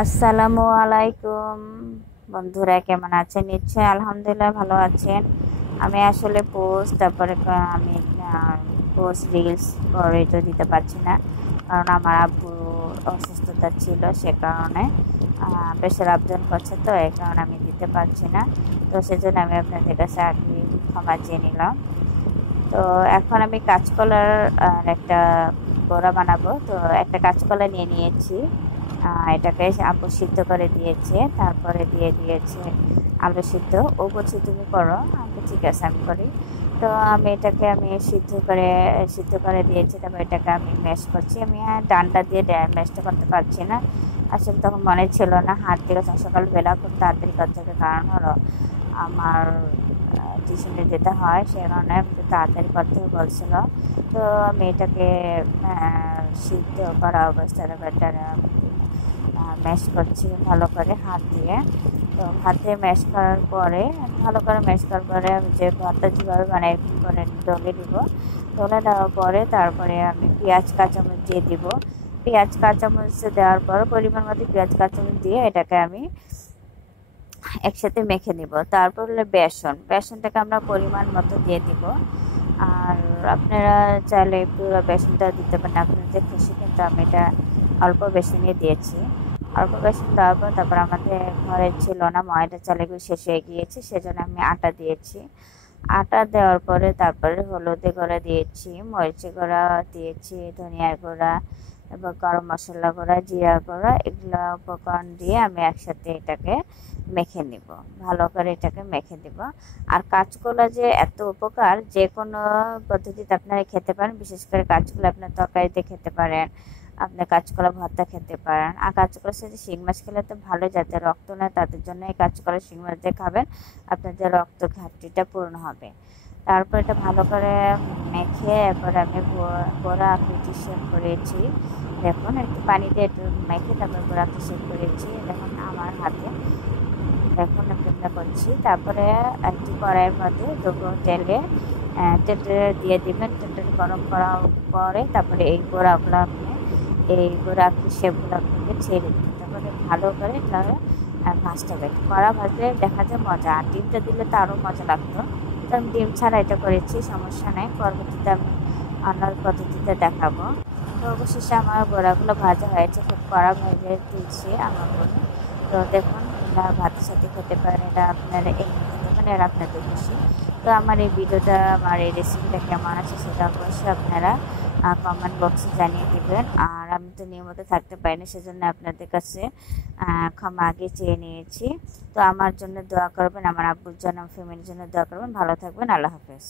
আসসালামু আলাইকুম বন্ধুরা, কেমন আছেন? নিশ্চয়ই আলহামদুলিল্লাহ ভালো আছেন। আমি আসলে আমি পোস্ট রিলস করে তো দিতে পারছি না, কারণ আমার আব্বু অসুস্থতা ছিল, সে কারণে প্রেশার আপডাউন করছে, তো এই কারণে আমি দিতে পারছি না। তো সেজন্য আমি আপনাদের কাছে আগে ক্ষমা চেয়ে নিলাম। তো এখন আমি কাঁচকলার একটা বড়া বানাবো। তো একটা কাঁচকলা নিয়ে নিয়েছি, এটাকে আব্বু সিদ্ধ করে দিয়েছে, তারপরে দিয়ে দিয়েছে আলু সিদ্ধ। ও বলছে তুমি করো, আমি ঠিক আছে আমি করি। তো আমি সিদ্ধ করে দিয়েছি, তারপর এটাকে আমি ম্যাশ করছি। আমি ডান্ডা দিয়ে ম্যাশটা করতে পারছি না, আসলে তখন মনে ছিল না। হাত থেকে সকালবেলা খুব তাড়াতাড়ি করতে হবে, কারণ হলো আমার টিউশনে যেতে হয়, সে কারণে একটু তাড়াতাড়ি করতে বলছিল। তো আমি এটাকে সিদ্ধ করা অবস্থায় একটা ম্যাশ করছি ভালো করে হাত দিয়ে। তো হাতে ম্যাশ করার পরে ভালো করে ম্যাশ করার পরে আমি যে ভর্তা যেভাবে বানাই এরকম করে ডলে দিব। ডলে দেওয়ার পরে তারপরে আমি পেঁয়াজ কাঁচামরিচ দিয়ে দিব। পেঁয়াজ কাঁচামরিচ দেওয়ার পর পরিমাণ মতো পেঁয়াজ কাঁচামরিচ দিয়ে এটাকে আমি একসাথে মেখে নিব। তারপর হলো বেসনটাকে আমরা পরিমাণ মতো দিয়ে দিব। আর আপনারা চাইলে পুরো বেসনটা দিতে পারেন আপনাদের খুশি, কিন্তু আমি এটা অল্প বেসনই দিয়েছি। অল্প বেসন দেওয়ার পর তারপর আমাদের ঘরে ছিল না, ময়দা চালেগুলো শেষ হয়ে গিয়েছে, সেজন্য আমি আটা দিয়েছি। আটা দেওয়ার পরে তারপরে হলুদের গুঁড়া দিয়েছি, মরিচের গুঁড়া দিয়েছি, ধনিয়ার গুঁড়া, তারপর গরম মশলা গুঁড়া, জিরা গুঁড়া, এগুলো উপকরণ দিয়ে আমি একসাথে এটাকে মেখে নিব। ভালো করে এটাকে মেখে দিব। আর কাঁচকলা যে এত উপকার, যে কোনো পদ্ধতিতে আপনারা খেতে পারেন, বিশেষ করে কাঁচকলা আপনার তরকারিতে খেতে পারেন, আপনার কাঁচকলা ভর্তা খেতে পারেন। আর কাঁচকলার সাথে শিং মাছ খেলে তো ভালো, যাতে রক্ত নেয় তাদের জন্য এই কাঁচকলা শিং মাছ দিয়ে খাবেন, আপনাদের রক্ত ঘাটতিটা পূর্ণ হবে। তারপর এটা ভালো করে মেখে এরপর আমি বড়া আকৃতি শেপ করেছি। দেখুন একটু পানি দিয়ে একটু মেখে তারপর বড়া আকৃতি শেপ করেছি, দেখুন আমার হাতে, দেখুন এমনি করছি। তারপরে একটি কড়াইয়ের মধ্যে তেলটা দিয়ে দিবেন। তেলটা গরম করার পরে তারপরে এই বড়াগুলো শেপগুলো আপনাকে ছেড়ে দিবেন। তারপরে ভালো করে তাহলে ভাজতে হবে। কড়া ভাজলে দেখা যায় মজা, আর ডিমটা দিলে তো আরও মজা লাগতো। তো আমি ডিম ছাড়া এটা করেছি, সমস্যা নেই, পরবর্তীতে আমি অন্য পদ্ধতিতে দেখাবো। তো অবশেষে আমার বড়াগুলো ভাজা হয়েছে, খুব কড়া ভেজে তুলছি আমার বোন। তো দেখুন এটা ভাতের সাথে খেতে পারেন, এটা আপনারা এমনি খেতে পারেন, আর আপনাদের খুশি। তো আমার এই ভিডিওটা, আমার এই রেসিপিটা কেমন আছে সেটা অবশ্যই আপনারা কমেন্ট বক্সে জানিয়ে দেবেন। আর আমি তো নিয়মিত থাকতে পারি না, সেজন্য আপনাদের কাছে ক্ষমা আগে চেয়ে নিয়েছি। তো আমার জন্য দোয়া করবেন, আমার আব্বুর জন্য, ফ্যামিলির জন্য দোয়া করবেন। ভালো থাকবেন, আল্লাহ হাফেজ।